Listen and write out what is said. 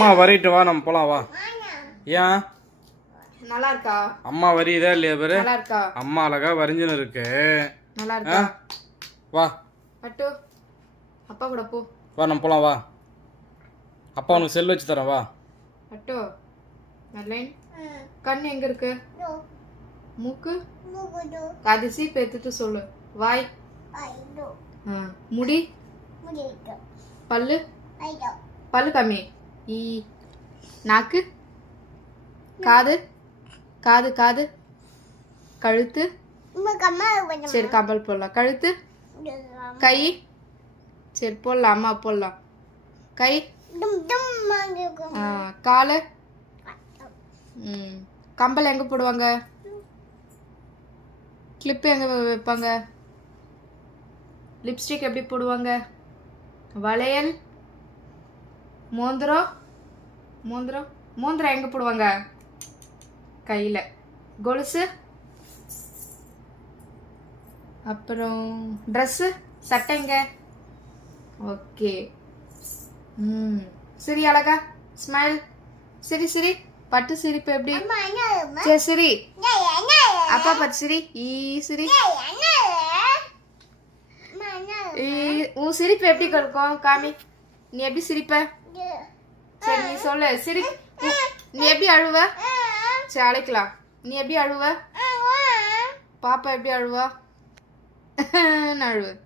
அம்மா வரைட்டு வா, நம்ம போலாம் வா. ஏன் நல்லா இருக்கா? அம்மா வரியுதா இல்லையா பேரு? நல்லா இருக்கா? அம்மா அழகா வரைஞ்சுன்னு இருக்கு. நல்லா இருக்கா? வா அட்டு அப்பா கூட போ. வா, நம்ம போலாம் வா. அப்பா உனக்கு செல் வச்சு தரேன் வா. அட்டு நர்லைன் கண் எங்க இருக்கு? மூக்கு அது சீப் எடுத்துட்டு சொல்லு. வாய் முடி பல்லு பல்லு கம்மி ஈ நாக்கு காது காது காது கழுத்து சரி கம்பல் போடலாம். கழுத்து கை சரி போடலாம். அம்மா போடலாம். கை காலு கம்பல் எங்க போடுவாங்க? கிளிப்பு எங்க வைப்பாங்க? லிப்ஸ்டிக் எப்படி போடுவாங்க? வளையல் மோந்திரம் மோந்திரம் மோந்திரம் எங்க போடுவாங்க? கையில. கொலுசு அப்புறம் ட்ரெஸ்ஸு சட்டை எங்க? ஓகே. சரி அழகா ஸ்மைல். சரி சரி பட்டு சிரிப்பு எப்படி? சரி சரி அப்பா பட்டு சிரி. ஈ சிரி. உன் சிரிப்பு எப்படி இருக்கும்? காமி. நீ எப்படி சிரிப்ப? சரி நீ சொல்லு. சிரி. நீ எப்படி அழுவ? சரி அழைக்கலாம். நீ எப்படி அழுவ? பாப்பா எப்படி அழுவா? நான் அழுவேன்.